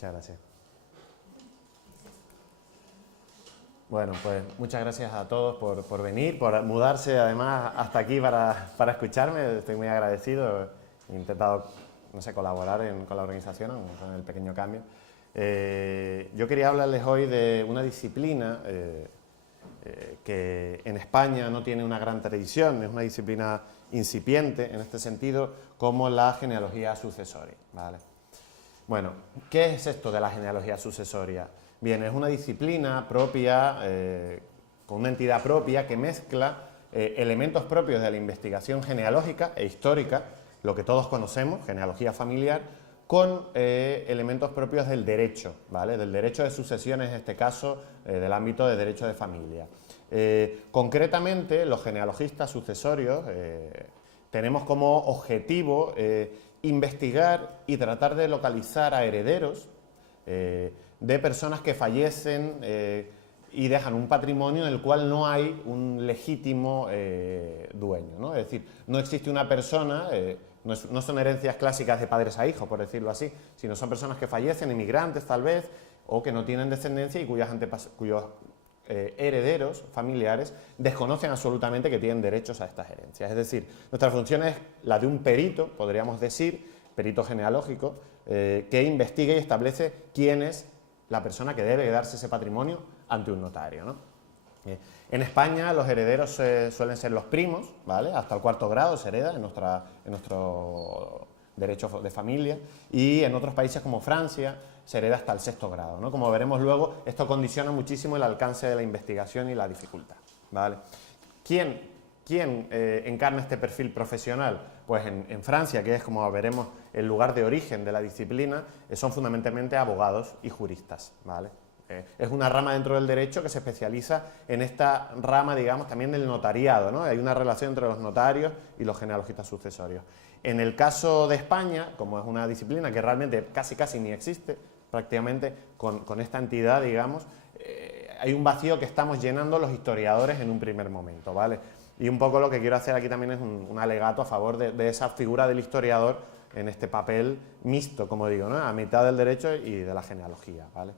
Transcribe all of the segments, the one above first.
Muchas gracias. Bueno, pues muchas gracias a todos por venir, por mudarse además hasta aquí para escucharme. Estoy muy agradecido. He intentado, no sé, colaborar con la organización, con el pequeño cambio. Yo quería hablarles hoy de una disciplina que en España no tiene una gran tradición, es una disciplina incipiente en este sentido, como la genealogía sucesoria, ¿vale? Bueno, ¿qué es esto de la genealogía sucesoria? Bien, es una disciplina propia, con una entidad propia que mezcla elementos propios de la investigación genealógica e histórica, lo que todos conocemos, genealogía familiar, con elementos propios del derecho, ¿vale? Del derecho de sucesiones, en este caso, del ámbito de derecho de familia. Concretamente, los genealogistas sucesorios tenemos como objetivo investigar y tratar de localizar a herederos de personas que fallecen y dejan un patrimonio en el cual no hay un legítimo dueño, ¿no? Es decir, no existe una persona, no son herencias clásicas de padres a hijos, por decirlo así, sino son personas que fallecen, inmigrantes tal vez, o que no tienen descendencia y cuyos herederos familiares desconocen absolutamente que tienen derechos a estas herencias. Es decir, nuestra función es la de un perito, podríamos decir, perito genealógico, que investigue y establece quién es la persona que debe darse ese patrimonio ante un notario, ¿no? En España los herederos suelen ser los primos, ¿vale? Hasta el 4º grado se hereda en nuestro derecho de familia, y en otros países como Francia se hereda hasta el 6º grado, ¿no? Como veremos luego, esto condiciona muchísimo el alcance de la investigación y la dificultad, ¿vale? ¿Quién encarna este perfil profesional? Pues en Francia, que es, como veremos, el lugar de origen de la disciplina, son fundamentalmente abogados y juristas, ¿vale? Es una rama dentro del derecho que se especializa en esta rama, digamos, también del notariado, ¿no? Hay una relación entre los notarios y los genealogistas sucesorios. En el caso de España, como es una disciplina que realmente casi ni existe, prácticamente con esta entidad, digamos, hay un vacío que estamos llenando los historiadores en un primer momento, ¿vale? Y un poco lo que quiero hacer aquí también es un alegato a favor de esa figura del historiador en este papel mixto, como digo, ¿no? A mitad del derecho y de la genealogía, ¿vale?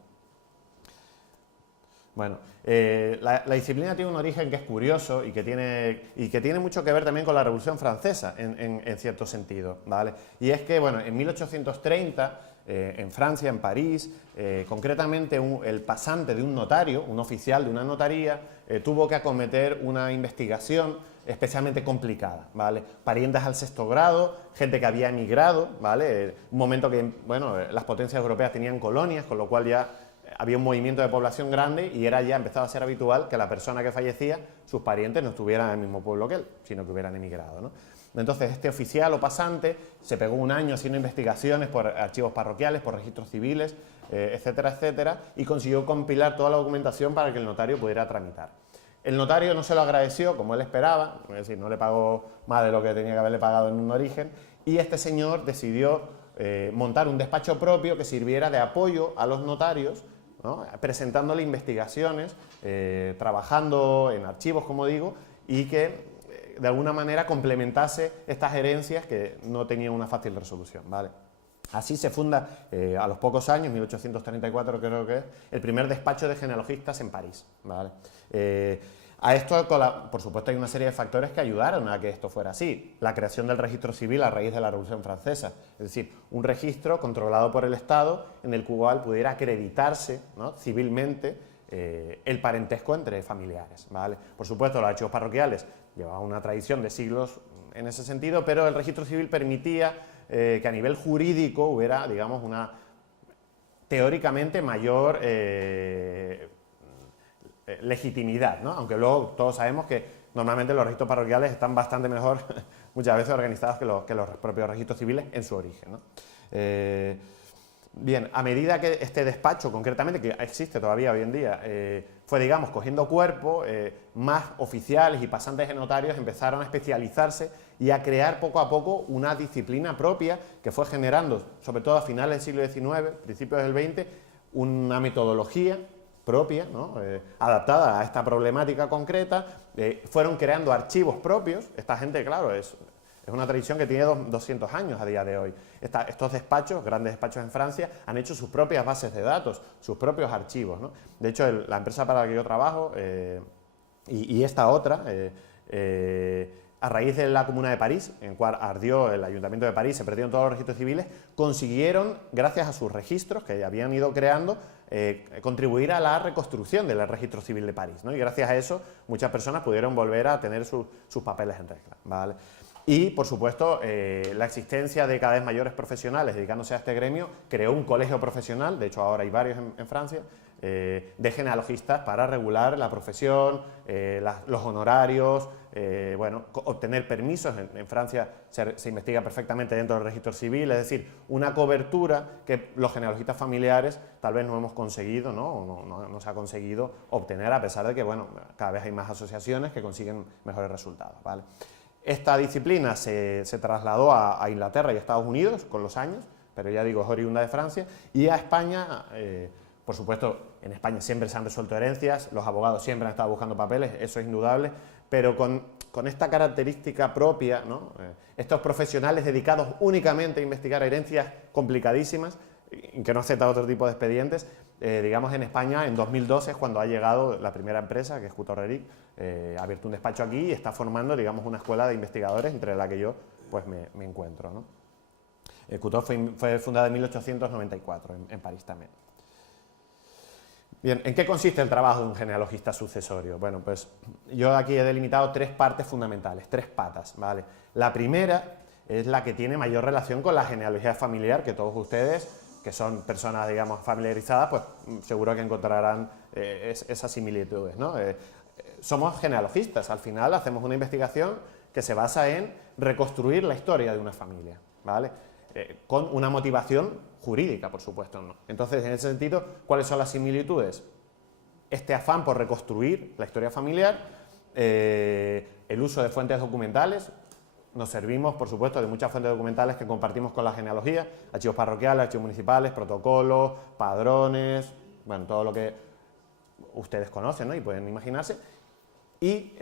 Bueno, la disciplina tiene un origen que es curioso y que tiene mucho que ver también con la Revolución Francesa, en cierto sentido, ¿vale? Y es que, bueno, en 1830, en Francia, en París, concretamente el pasante de un notario, un oficial de una notaría, tuvo que acometer una investigación especialmente complicada, ¿vale? Parientes al 6º grado, gente que había emigrado, ¿vale? Un momento que, bueno, las potencias europeas tenían colonias, con lo cual ya había un movimiento de población grande y empezaba a ser habitual que la persona que fallecía, sus parientes no estuvieran en el mismo pueblo que él, sino que hubieran emigrado, ¿no? Entonces este oficial o pasante se pegó un año haciendo investigaciones por archivos parroquiales, por registros civiles, etcétera, etcétera, y consiguió compilar toda la documentación para que el notario pudiera tramitar. El notario no se lo agradeció como él esperaba, es decir, no le pagó más de lo que tenía que haberle pagado en un origen, y este señor decidió montar un despacho propio que sirviera de apoyo a los notarios, ¿no? Presentándole investigaciones, trabajando en archivos, como digo, y que de alguna manera complementase estas herencias que no tenían una fácil resolución, ¿vale? Así se funda a los pocos años, 1834 creo que es, el primer despacho de genealogistas en París, ¿vale? A esto, por supuesto, hay una serie de factores que ayudaron a que esto fuera así. La creación del registro civil a raíz de la Revolución Francesa, es decir, un registro controlado por el Estado en el cual pudiera acreditarse, ¿no?, civilmente el parentesco entre familiares, ¿vale? Por supuesto, los archivos parroquiales llevaban una tradición de siglos en ese sentido, pero el registro civil permitía que a nivel jurídico hubiera, digamos, una teóricamente mayor legitimidad, ¿no? Aunque luego todos sabemos que normalmente los registros parroquiales están bastante mejor muchas veces organizados que los propios registros civiles en su origen, ¿no? Bien, a medida que este despacho, concretamente, que existe todavía hoy en día, fue, digamos, cogiendo cuerpo, más oficiales y pasantes de notarios empezaron a especializarse y a crear poco a poco una disciplina propia que fue generando, sobre todo a finales del siglo XIX, principios del XX, una metodología propia, ¿no?, adaptada a esta problemática concreta. Fueron creando archivos propios. Esta gente, claro, Es una tradición que tiene 200 años a día de hoy. Estos despachos, grandes despachos en Francia, han hecho sus propias bases de datos, sus propios archivos, ¿no? De hecho, la empresa para la que yo trabajo y esta otra, a raíz de la Comuna de París, en cual ardió el Ayuntamiento de París, se perdieron todos los registros civiles, consiguieron, gracias a sus registros que habían ido creando, contribuir a la reconstrucción del registro civil de París, ¿no? Y gracias a eso muchas personas pudieron volver a tener sus papeles en regla, ¿vale? Y, por supuesto, la existencia de cada vez mayores profesionales dedicándose a este gremio creó un colegio profesional, de hecho ahora hay varios en Francia, de genealogistas para regular la profesión, los honorarios, bueno, obtener permisos. En Francia se investiga perfectamente dentro del registro civil, es decir, una cobertura que los genealogistas familiares tal vez no hemos conseguido, no se ha conseguido obtener, a pesar de que, bueno, cada vez hay más asociaciones que consiguen mejores resultados, ¿vale? Esta disciplina se trasladó a Inglaterra y a Estados Unidos con los años, pero ya digo, es oriunda de Francia, y a España. Por supuesto, en España siempre se han resuelto herencias, los abogados siempre han estado buscando papeles, eso es indudable, pero con esta característica propia, ¿no? Estos profesionales dedicados únicamente a investigar herencias complicadísimas, que no aceptan otro tipo de expedientes, digamos en España en 2012 es cuando ha llegado la primera empresa, que es Cutor-Herrick, ha abierto un despacho aquí y está formando, digamos, una escuela de investigadores entre la que yo pues, me encuentro, ¿no? Cutor fue fundada en 1894 en París también. Bien, ¿en qué consiste el trabajo de un genealogista sucesorio? Bueno, pues yo aquí he delimitado tres partes fundamentales, tres patas, ¿vale? La primera es la que tiene mayor relación con la genealogía familiar, que todos ustedes, que son personas, digamos, familiarizadas, pues seguro que encontrarán esas similitudes, ¿no? Somos genealogistas, al final hacemos una investigación que se basa en reconstruir la historia de una familia, ¿vale? Con una motivación jurídica, por supuesto, ¿no? Entonces, en ese sentido, ¿cuáles son las similitudes? Este afán por reconstruir la historia familiar, el uso de fuentes documentales. Nos servimos, por supuesto, de muchas fuentes documentales que compartimos con la genealogía, archivos parroquiales, archivos municipales, protocolos, padrones, bueno, todo lo que ustedes conocen, ¿no? Y pueden imaginarse. Y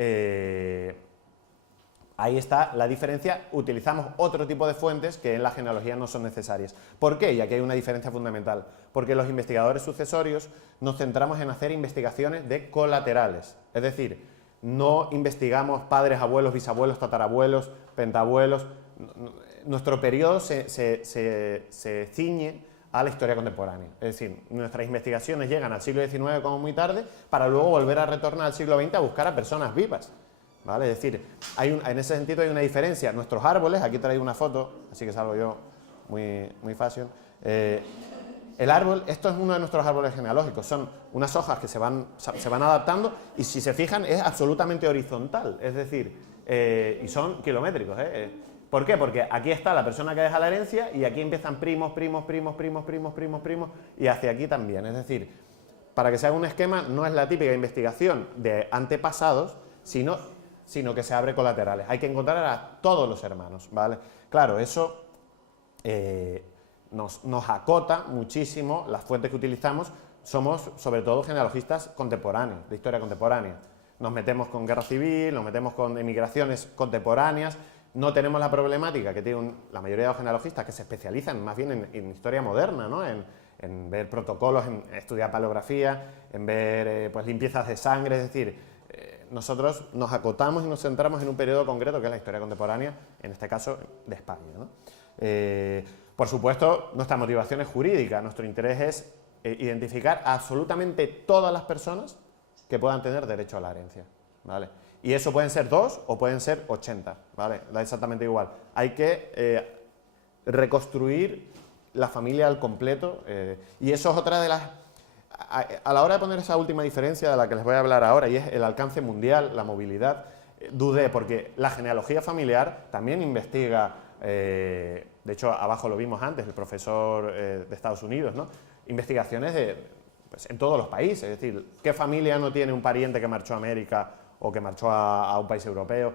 ahí está la diferencia, utilizamos otro tipo de fuentes que en la genealogía no son necesarias. ¿Por qué? Y aquí hay una diferencia fundamental. Porque los investigadores sucesorios nos centramos en hacer investigaciones de colaterales. Es decir, no investigamos padres, abuelos, bisabuelos, tatarabuelos, pentabuelos. Nuestro periodo se ciñe a la historia contemporánea. Es decir, nuestras investigaciones llegan al siglo XIX como muy tarde para luego volver a retornar al siglo XX a buscar a personas vivas, ¿vale? Es decir, en ese sentido hay una diferencia. Nuestros árboles, aquí traigo una foto, así que salgo yo muy fácil. El árbol, esto es uno de nuestros árboles genealógicos, son unas hojas que se van adaptando y si se fijan es absolutamente horizontal, es decir, y son kilométricos. ¿Por qué? Porque aquí está la persona que deja la herencia y aquí empiezan primos y hacia aquí también. Es decir, para que se haga un esquema, no es la típica investigación de antepasados, sino que se abre colaterales. Hay que encontrar a todos los hermanos, ¿vale? Claro, eso nos acota muchísimo las fuentes que utilizamos. Somos, sobre todo, genealogistas contemporáneos, de historia contemporánea. Nos metemos con guerra civil, nos metemos con emigraciones contemporáneas. No tenemos la problemática que tienen la mayoría de los genealogistas, que se especializan más bien en historia moderna, ¿no? En ver protocolos, en estudiar paleografía, en ver pues, limpiezas de sangre, es decir, nosotros nos acotamos y nos centramos en un periodo concreto que es la historia contemporánea, en este caso de España, ¿no? Por supuesto, nuestra motivación es jurídica, nuestro interés es identificar a absolutamente todas las personas que puedan tener derecho a la herencia, ¿vale? Y eso pueden ser 2 o pueden ser 80, ¿vale? Da exactamente igual. Hay que reconstruir la familia al completo y eso es otra de las... A la hora de poner esa última diferencia de la que les voy a hablar ahora, y es el alcance mundial, la movilidad, dudé, porque la genealogía familiar también investiga, de hecho abajo lo vimos antes, el profesor de Estados Unidos, ¿no? Investigaciones pues, en todos los países, es decir, ¿qué familia no tiene un pariente que marchó a América o que marchó a un país europeo?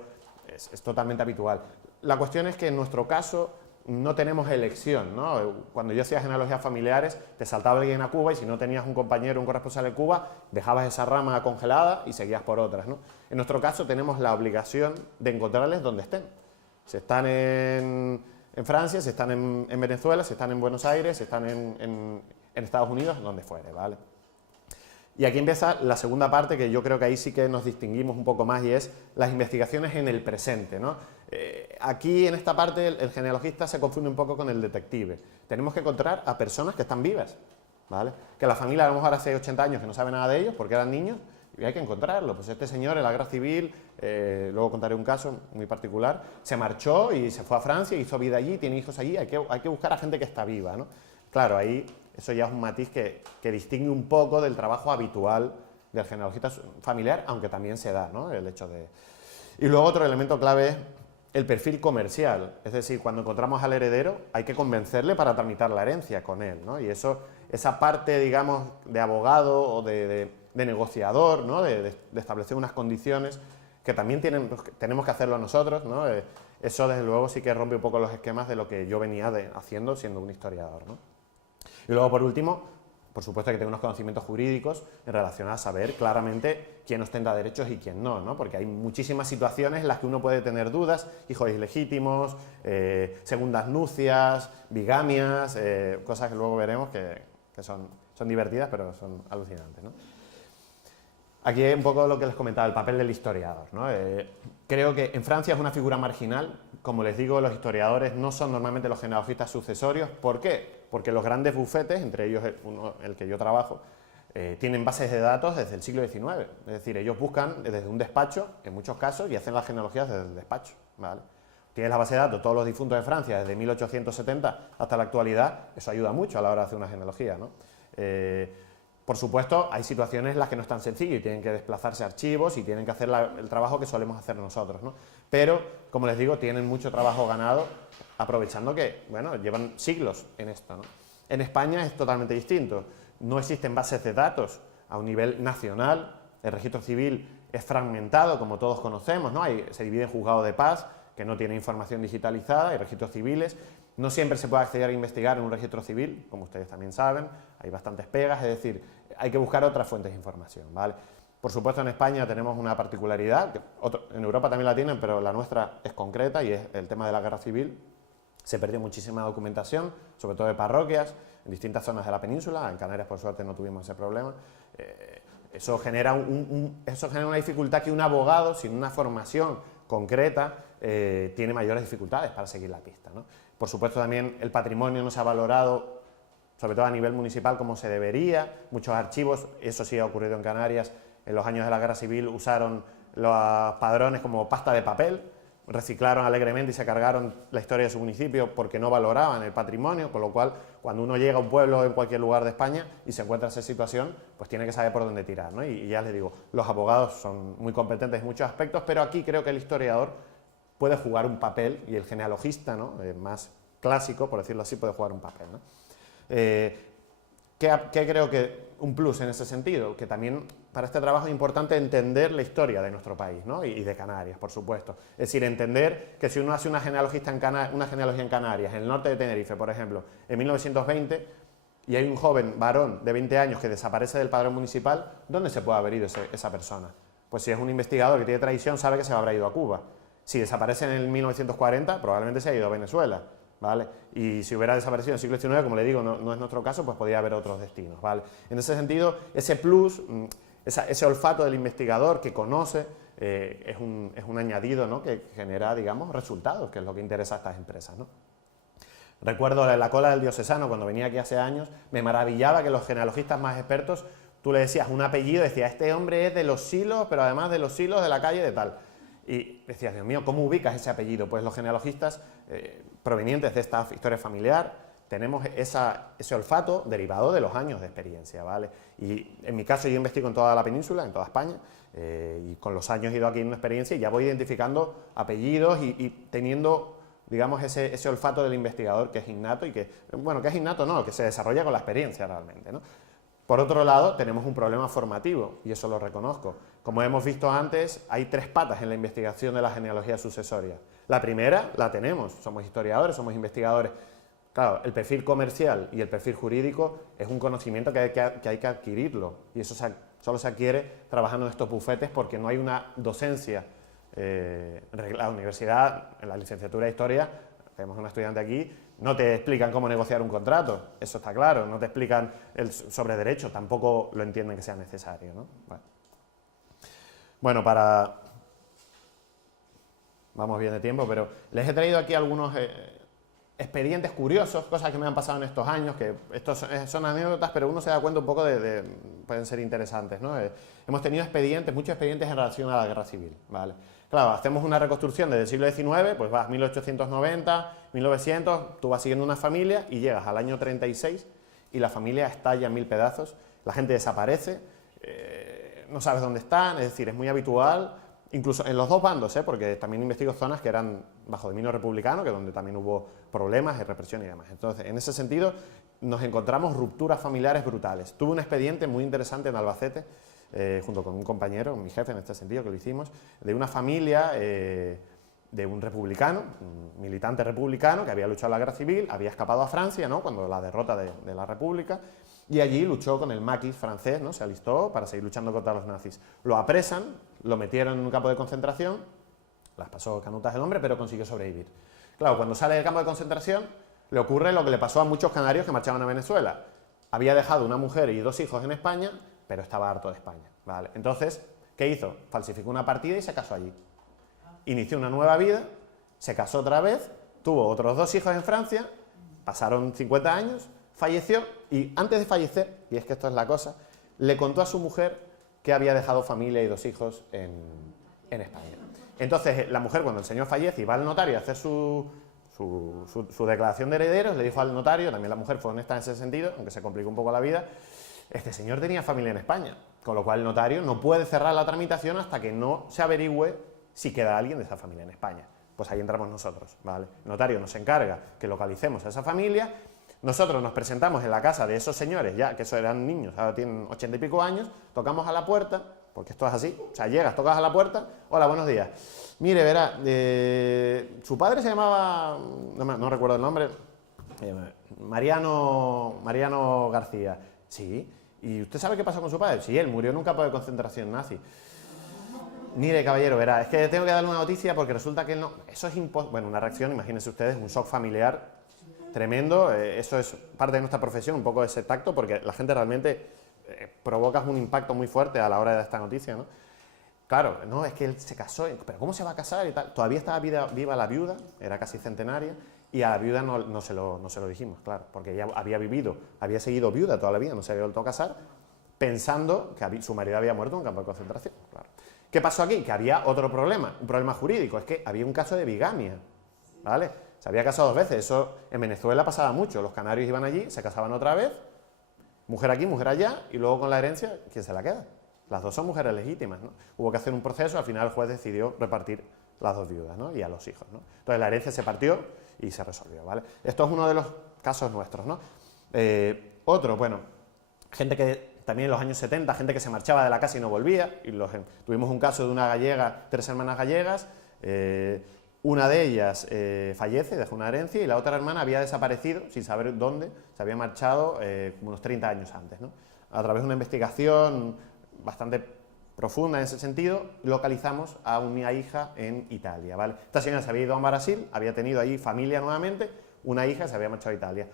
Es totalmente habitual. La cuestión es que en nuestro caso no tenemos elección, ¿no? Cuando yo hacía genealogías familiares, te saltaba alguien a Cuba y si no tenías un compañero, un corresponsal en Cuba, dejabas esa rama congelada y seguías por otras, ¿no? En nuestro caso tenemos la obligación de encontrarles donde estén. Si están en Francia, si están en Venezuela, si están en Buenos Aires, si están en Estados Unidos, donde fuere, ¿vale? Y aquí empieza la segunda parte, que yo creo que ahí sí que nos distinguimos un poco más, y es las investigaciones en el presente, ¿no? Aquí en esta parte el genealogista se confunde un poco con el detective. Tenemos que encontrar a personas que están vivas, ¿vale? Que la familia a lo mejor hace 80 años que no sabe nada de ellos porque eran niños, y hay que encontrarlo. Pues este señor en la guerra civil, luego contaré un caso muy particular, se marchó y se fue a Francia, hizo vida allí, tiene hijos allí, hay que buscar a gente que está viva, ¿no? Claro, ahí eso ya es un matiz que distingue un poco del trabajo habitual del genealogista familiar, aunque también se da, ¿no? El hecho de... Y luego otro elemento clave es el perfil comercial, es decir, cuando encontramos al heredero hay que convencerle para tramitar la herencia con él, ¿no? Y eso, esa parte, digamos, de abogado o de negociador, ¿no? De establecer unas condiciones que también tenemos que hacerlo nosotros, ¿no? Eso desde luego sí que rompe un poco los esquemas de lo que yo venía haciendo siendo un historiador, ¿no? Y luego, por último, por supuesto que tengo unos conocimientos jurídicos en relación a saber claramente quién ostenta derechos y quién no, ¿no? Porque hay muchísimas situaciones en las que uno puede tener dudas, hijos ilegítimos, segundas nupcias, bigamias, cosas que luego veremos que son divertidas, pero son alucinantes, ¿no? Aquí es un poco lo que les comentaba, el papel del historiador, ¿no? Creo que en Francia es una figura marginal. Como les digo, los historiadores no son normalmente los genealogistas sucesorios. ¿Por qué? Porque los grandes bufetes, entre ellos el que yo trabajo, tienen bases de datos desde el siglo XIX. Es decir, ellos buscan desde un despacho, en muchos casos, y hacen las genealogías desde el despacho, ¿vale? Tienes la base de datos, todos los difuntos de Francia, desde 1870 hasta la actualidad, eso ayuda mucho a la hora de hacer una genealogía, ¿no? Por supuesto, hay situaciones en las que no es tan sencillo y tienen que desplazarse archivos y tienen que hacer el trabajo que solemos hacer nosotros, ¿no? Pero, como les digo, tienen mucho trabajo ganado, aprovechando que, bueno, llevan siglos en esto, ¿no? En España es totalmente distinto. No existen bases de datos a un nivel nacional. El registro civil es fragmentado, como todos conocemos, ¿no? Se divide en juzgados de paz, que no tiene información digitalizada, y registros civiles. No siempre se puede acceder a investigar en un registro civil, como ustedes también saben, hay bastantes pegas, es decir, hay que buscar otras fuentes de información, ¿vale? Por supuesto, en España tenemos una particularidad, que en Europa también la tienen, pero la nuestra es concreta, y es el tema de la guerra civil. Se perdió muchísima documentación, sobre todo de parroquias, en distintas zonas de la península. En Canarias, por suerte, no tuvimos ese problema. Eso genera una dificultad que un abogado sin una formación concreta tiene mayores dificultades para seguir la pista, ¿no? Por supuesto, también el patrimonio no se ha valorado, sobre todo a nivel municipal, como se debería. Muchos archivos, eso sí ha ocurrido en Canarias, en los años de la guerra civil usaron los padrones como pasta de papel, reciclaron alegremente y se cargaron la historia de su municipio porque no valoraban el patrimonio, con lo cual, cuando uno llega a un pueblo en cualquier lugar de España y se encuentra esa situación, pues tiene que saber por dónde tirar, ¿no? Y ya les digo, los abogados son muy competentes en muchos aspectos, pero aquí creo que el historiador puede jugar un papel, y el genealogista, ¿no? Más clásico, por decirlo así, puede jugar un papel, ¿no? ¿Qué creo que un plus en ese sentido? Que también para este trabajo es importante entender la historia de nuestro país, ¿no? y de Canarias, por supuesto. Es decir, entender que si uno hace una genealogía en Canarias, en el norte de Tenerife, por ejemplo, en 1920, y hay un joven varón de 20 años que desaparece del padrón municipal, ¿dónde se puede haber ido esa persona? Pues si es un investigador que tiene tradición, sabe que se habrá ido a Cuba. Si desaparece en el 1940, probablemente se ha ido a Venezuela, ¿vale? Y si hubiera desaparecido en el siglo XIX, como le digo, no es nuestro caso, pues podría haber otros destinos, ¿vale? En ese sentido, ese plus, ese olfato del investigador que conoce, es un añadido, ¿no? Que genera, digamos, resultados, que es lo que interesa a estas empresas, ¿no? Recuerdo la cola del diocesano, cuando venía aquí hace años, me maravillaba que los genealogistas más expertos, tú le decías un apellido, decías, este hombre es de los Silos, pero además de los Silos de la calle de tal. Y decías, Dios mío, ¿cómo ubicas ese apellido? Pues los genealogistas provenientes de esta historia familiar tenemos ese olfato derivado de los años de experiencia, ¿vale? Y en mi caso yo investigo en toda la península, en toda España, y con los años he ido adquiriendo experiencia y ya voy identificando apellidos y teniendo, digamos, ese olfato del investigador que es innato y que, bueno, que es innato no, que se desarrolla con la experiencia realmente, ¿no? Por otro lado, tenemos un problema formativo, y eso lo reconozco. Como hemos visto antes, hay 3 patas en la investigación de la genealogía sucesoria. La primera la tenemos, somos historiadores, somos investigadores. Claro, el perfil comercial y el perfil jurídico es un conocimiento que hay que adquirirlo, y eso solo se adquiere trabajando en estos bufetes porque no hay una docencia la universidad, en la licenciatura de Historia, tenemos un estudiante aquí, no te explican cómo negociar un contrato, eso está claro, no te explican sobre derecho, tampoco lo entienden que sea necesario, ¿no? Bueno, vamos bien de tiempo, pero les he traído aquí algunos expedientes curiosos, cosas que me han pasado en estos años, que estos son anécdotas, pero uno se da cuenta un poco pueden ser interesantes, ¿no? Hemos tenido muchos expedientes en relación a la guerra civil, ¿vale? Claro, hacemos una reconstrucción desde el siglo XIX, pues vas 1890, 1900, tú vas siguiendo una familia y llegas al año 36 y la familia estalla en mil pedazos, la gente desaparece, no sabes dónde están, es decir, es muy habitual, incluso en los dos bandos, porque también investigo zonas que eran bajo dominio republicano, que donde también hubo problemas y represión y demás. Entonces, en ese sentido, nos encontramos rupturas familiares brutales. Tuve un expediente muy interesante en Albacete, junto con un compañero, mi jefe en este sentido, que lo hicimos, de una familia de un republicano, un militante republicano, que había luchado en la guerra civil, había escapado a Francia, ¿no?, cuando la derrota de la República, y allí luchó con el maquis francés, ¿no?, se alistó para seguir luchando contra los nazis. Lo apresan, lo metieron en un campo de concentración, las pasó canutas el hombre, pero consiguió sobrevivir. Claro, cuando sale del campo de concentración, le ocurre lo que le pasó a muchos canarios que marchaban a Venezuela. Había dejado una mujer y 2 hijos en España, pero estaba harto de España, ¿vale? Entonces, ¿qué hizo? Falsificó una partida y se casó allí. Inició una nueva vida, se casó otra vez, tuvo otros 2 hijos en Francia, pasaron 50 años, falleció y antes de fallecer, y es que esto es la cosa, le contó a su mujer que había dejado familia y 2 hijos en España. Entonces, la mujer, cuando el señor fallece y va al notario a hacer su declaración de herederos, le dijo al notario, también la mujer fue honesta en ese sentido, aunque se complicó un poco la vida, este señor tenía familia en España, con lo cual el notario no puede cerrar la tramitación hasta que no se averigüe si queda alguien de esa familia en España. Pues ahí entramos nosotros, ¿vale? El notario nos encarga que localicemos a esa familia, nosotros nos presentamos en la casa de esos señores, ya que eso eran niños, ahora tienen 80 y pico años, tocamos a la puerta, porque esto es así, o sea, llegas, tocas a la puerta, hola, buenos días. Mire, verá, su padre se llamaba, no recuerdo el nombre, Mariano García. Sí. ¿Y usted sabe qué pasó con su padre? Sí, él murió en un campo de concentración nazi. Mire, caballero, verá, es que tengo que darle una noticia porque resulta que él no... Eso es imposible. Bueno, una reacción, imagínense ustedes, un shock familiar tremendo. Eso es parte de nuestra profesión, un poco ese tacto, porque la gente realmente provoca un impacto muy fuerte a la hora de dar esta noticia, ¿no? Claro, no, es que él se casó, pero ¿cómo se va a casar y tal? Todavía estaba viva la viuda, era casi centenaria, y a la viuda no se lo dijimos, claro, porque ella había seguido viuda toda la vida, no se había vuelto a casar, pensando que su marido había muerto en un campo de concentración, claro. ¿Qué pasó aquí? Que había otro problema, un problema jurídico, es que había un caso de bigamia, ¿vale? Se había casado 2 veces, eso en Venezuela pasaba mucho, los canarios iban allí, se casaban otra vez, mujer aquí, mujer allá, y luego con la herencia, ¿quién se la queda? Las 2 son mujeres legítimas, ¿no? Hubo que hacer un proceso, al final el juez decidió repartir las 2 viudas, ¿no?, y a los hijos, ¿no? Entonces la herencia se partió y se resolvió, ¿vale? Esto es uno de los casos nuestros, ¿no? Otro, bueno, gente que también en los años 70, gente que se marchaba de la casa y no volvía, y tuvimos un caso de una gallega, 3 hermanas gallegas, una de ellas fallece, dejó una herencia, y la otra hermana había desaparecido, sin saber dónde, se había marchado como unos 30 años antes, ¿no? A través de una investigación bastante profunda en ese sentido, localizamos a una hija en Italia, ¿vale? Esta señora se había ido a Brasil, había tenido ahí familia nuevamente, una hija se había marchado a Italia.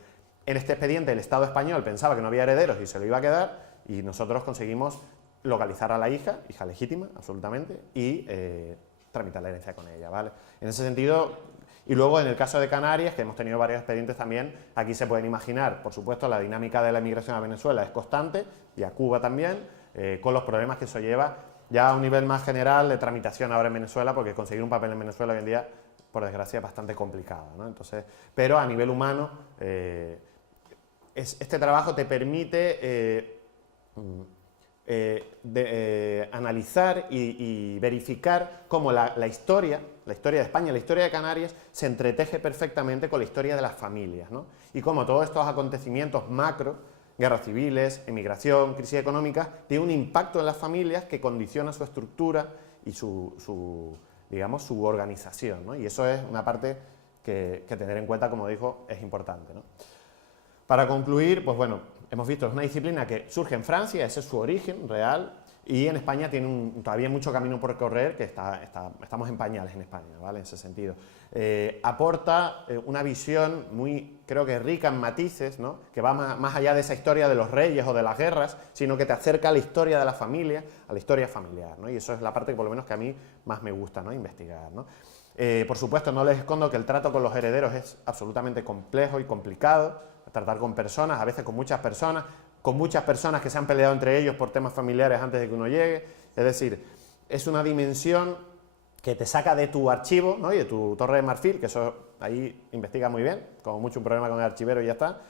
En este expediente el Estado español pensaba que no había herederos y se lo iba a quedar, y nosotros conseguimos localizar a la hija legítima, absolutamente, y tramitar la herencia con ella, ¿vale? En ese sentido, y luego en el caso de Canarias, que hemos tenido varios expedientes también, aquí se pueden imaginar, por supuesto, la dinámica de la emigración a Venezuela es constante, y a Cuba también, con los problemas que eso lleva, ya a un nivel más general de tramitación ahora en Venezuela, porque conseguir un papel en Venezuela hoy en día, por desgracia, es bastante complicado, ¿no? Entonces, pero a nivel humano, este trabajo te permite analizar y verificar cómo la historia de España, la historia de Canarias, se entreteje perfectamente con la historia de las familias, ¿no? Y cómo todos estos acontecimientos macro, guerras civiles, emigración, crisis económica, tiene un impacto en las familias que condiciona su estructura y digamos, su organización, ¿no? Y eso es una parte que tener en cuenta, como dijo, es importante, ¿no? Para concluir, pues bueno, hemos visto, es una disciplina que surge en Francia, ese es su origen real, Y en España tiene todavía mucho camino por recorrer, que estamos en pañales en España, ¿vale? En ese sentido. Aporta una visión muy, creo que rica en matices, ¿no? Que va más allá de esa historia de los reyes o de las guerras, sino que te acerca a la historia de la familia, a la historia familiar, ¿no? Y eso es la parte que por lo menos que a mí más me gusta, ¿no? Investigar, ¿no? Por supuesto, no les escondo que el trato con los herederos es absolutamente complejo y complicado, tratar con personas, a veces con muchas personas que se han peleado entre ellos por temas familiares antes de que uno llegue. Es decir, es una dimensión que te saca de tu archivo, ¿no? Y de tu torre de marfil, que eso ahí investiga muy bien, como mucho un problema con el archivero y ya está,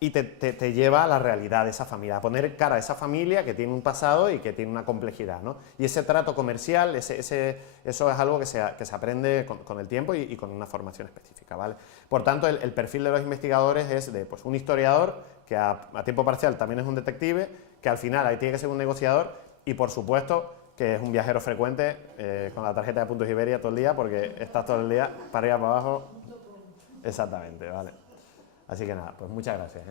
y te lleva a la realidad de esa familia, a poner cara a esa familia que tiene un pasado y que tiene una complejidad, ¿no? Y ese trato comercial, eso es algo que se aprende con el tiempo y con una formación específica, ¿vale? Por tanto, el perfil de los investigadores es de pues, un historiador que a tiempo parcial también es un detective, que al final ahí tiene que ser un negociador y, por supuesto, que es un viajero frecuente con la tarjeta de Puntos Iberia todo el día, porque estás todo el día para arriba para abajo. Exactamente, ¿vale? Así que nada, pues muchas gracias.